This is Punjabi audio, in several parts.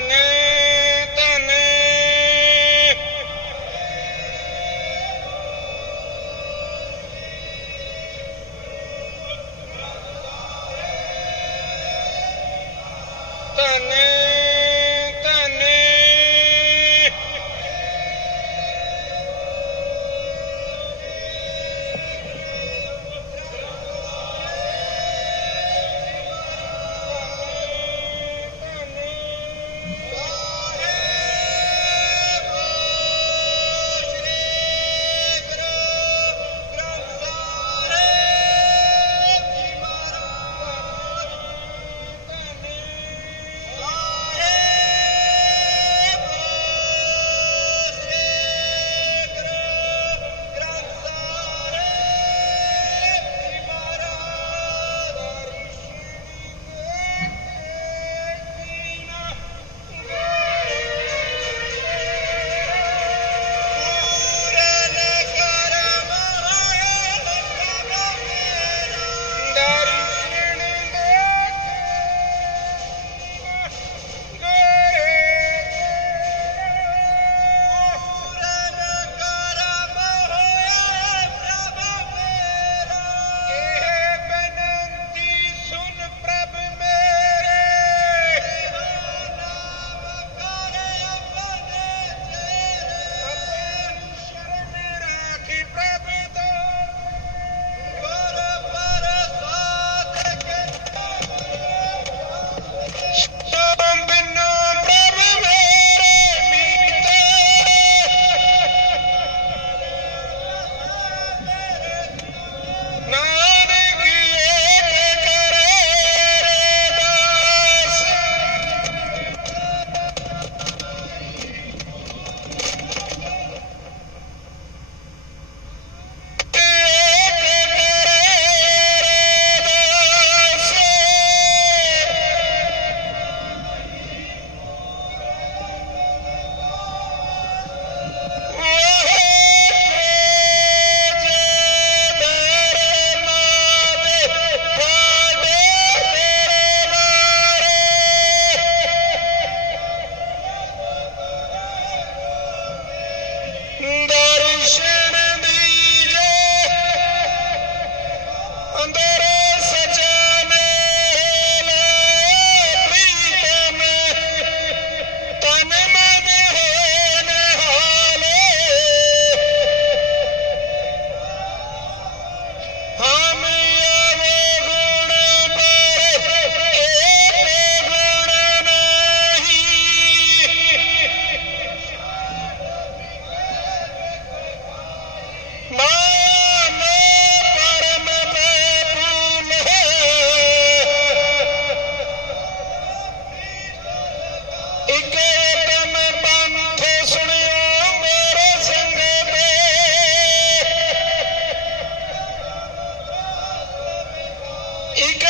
Amen. ਤੇ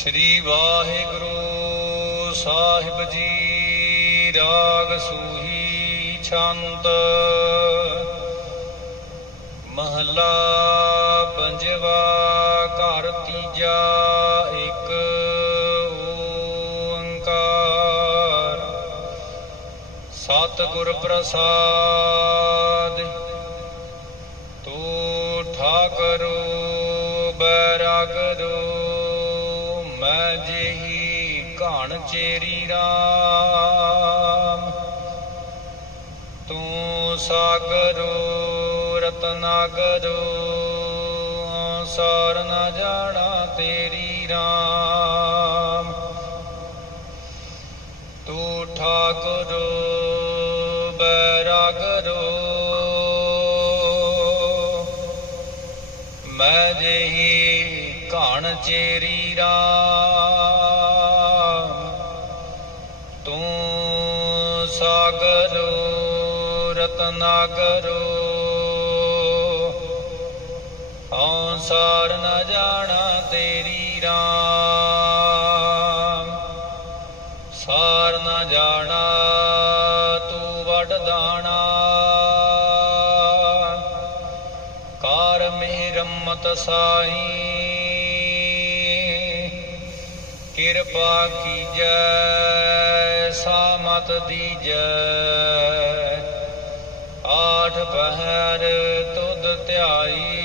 ਸ੍ਰੀ ਵਾਹਿਗੁਰੂ ਸਾਹਿਬ ਜੀ, ਰਾਗ ਸੂਹੀ ਛੰਦ। ਮਹਲਾ ਪੰਜਵਾ, ਘਰ ਤੀਜਾ, ਇੱਕ ਓੰਕਾਰ। ਸਤਿਗੁਰ ਪ੍ਰਸਾਦ, ਤੂੰ ਠਾਕਰੋ ਬੈਰਾਗਰੋ ਮੈਂ ਜਿਹੀ ਘਾਣ ਚੇਰੀ ਰਾਮ। ਤੂੰ ਸਾਗਰੋ, ਰਤਨਾਗਰੋ ਸਾਰ ਨਾ ਜਾਣਾ ਤੇਰੀ ਰਾਮ। ਤੂੰ ਠਾਕੁਰ, ਬੈਰਾਗਰੋ, ਮੈਂ ਜਿਹੀ ਘਾਣ ਚੇਰੀ ਰਾਮ। ਤੂੰ ਸਾਗਰੋ, ਰਤਨਾਗਰੋ। ਹਉ ਸਾਰ ਨ ਜਾਣਾ ਤੇਰੀ ਰਾਮ। ਸਾਰ ਨ ਜਾਣਾ ਤੂੰ ਵੱਡ ਦਾਣਾ। ਕਾਰ ਮੇਹ ਸਾਈ ਕਿਰਪਾ ਕੀਜੈ, ਸਾਮਤ ਦੀਜੈ। ਆਠ ਪਹਿਰ ਤੁਧ ਧਿਆਈ।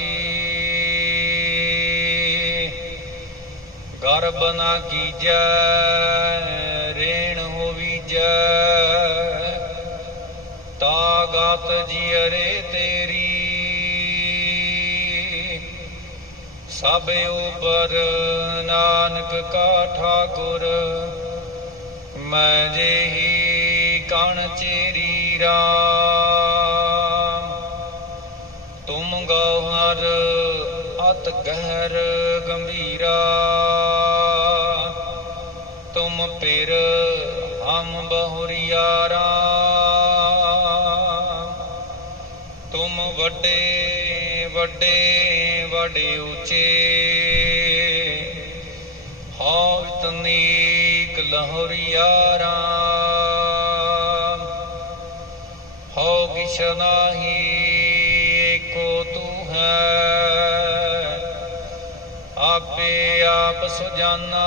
ਗਰਬ ਨਾ ਕੀਜੈ, ਰੇਣ ਹੋਵੀਜੈ। ਤਾਗਤ ਜੀਅਰੇ ਤੇਰੀ। ਸਭ ਉਪਰ ਨਾਨਕ ਕਾ ਠਾਕੁਰ, ਮੈਂ ਜਿਹੀ ਕਣ ਚੇਰੀ ਰਾਮ। ਤੁਮ ਗੋਹਰ ਅਤ ਗਹਿਰ ਗੰਭੀਰਾ, ਤੁਮ ਪਿਰ ਹਮ ਬਹੁਰੀਆਰਾ ਤੁਮ ਵੱਡੇ ਵੱਡੇ ਵੱਡੇ ਉੱਚੇ। ਹਉ ਤਨੀਕ ਲਹਰੀਆਰਾ ਹਉ ਕਿਛ ਨਾਹੀ ਏਕੋ ਤੂੰ ਹੈ। ਆਪੇ ਆਪ ਸੁਜਾਨਾ।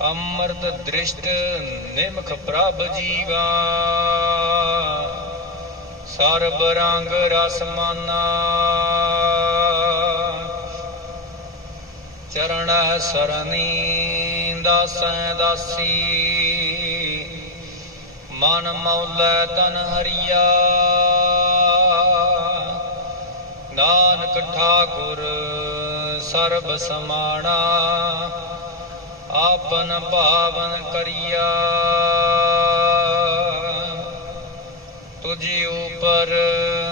ਅੰਮ੍ਰਿਤ ਦ੍ਰਿਸ਼ਟ ਨਿਮਖ ਪ੍ਰਭ ਜੀਵਾ। ਸਰਬ ਰੰਗ ਰਸ ਮਾਨਾ। ਚਰਨ ਸਰਨੀ ਦਾਸੈ ਦਾਸੀ। ਮਨ ਮੌਲੈ ਤਨ ਹਰੀਆ। ਨਾਨਕ ਠਾਕੁਰ ਸਰਬ ਸਮਾਣਾ। ਆਪਨ ਭਾਵਨ ਕਰਿਆ। ਤੁਝੇ ਉਪਰ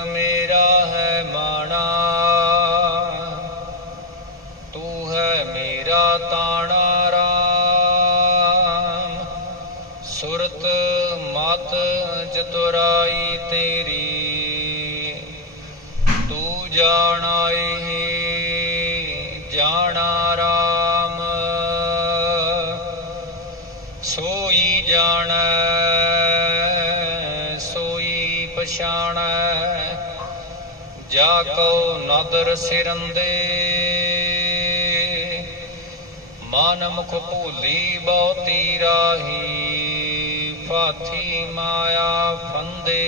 ਮੇਰਾ ਹੈ ਮਾਣਾ। ਤੂੰ ਹੈ ਮੇਰਾ ਤਾਣਾ ਰਾਮ। ਸੁਰਤ ਮਤ ਚਤੁਰਾਈ ਤੇਰੀ। ਤੂੰ ਜਾਣਾਏ ਜਾਣਾ ਰਾਮ। ਨਦਰ ਸਿਰੰਦੇ ਮਨ ਮੁਖ ਭੂਲੀ ਬਹੁਤੀ ਰਾਹੀ, ਫਾਥੀ ਮਾਇਆ ਫੰਦੇ।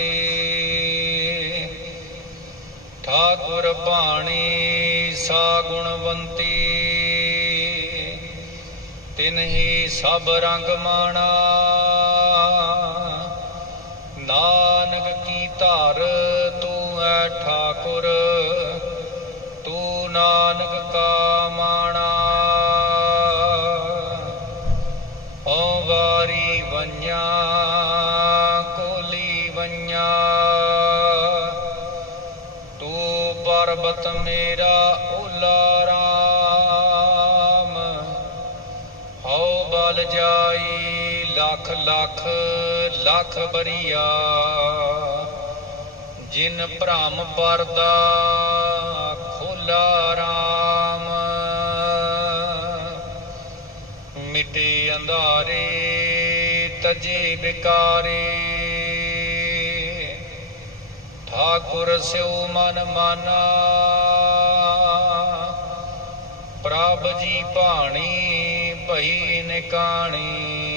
ਠਾਕੁਰ ਬਾਣੀ ਸਾ ਗੁਣਵੰਤੀ ਤਿਨਹੀ ਸਭ ਰੰਗ ਮਾਣਾ। ਨਾਨਕ ਕੀ ਧਾਰ ਪਰਬਤ ਮੇਰਾ ਓਲਾ ਰਾਮ। ਹਉ ਬਲ ਜਾਈ ਲੱਖ ਲੱਖ ਲੱਖ ਬਰੀਆ। ਜਿਨ ਭ੍ਰਮ ਪਰਦਾ ਖੋਲਾ ਰਾਮ। ਮਿਟੇ ਅੰਧਾਰੇ ਤਜੇ ਵਿਕਾਰੇ ਠਾਕੁਰ ਸਿਉ ਮਨ ਮਾਨਾ। ਪ੍ਰਭ ਜੀ ਭਾਣੀ ਭਈ ਨਿਕਾਣੀ।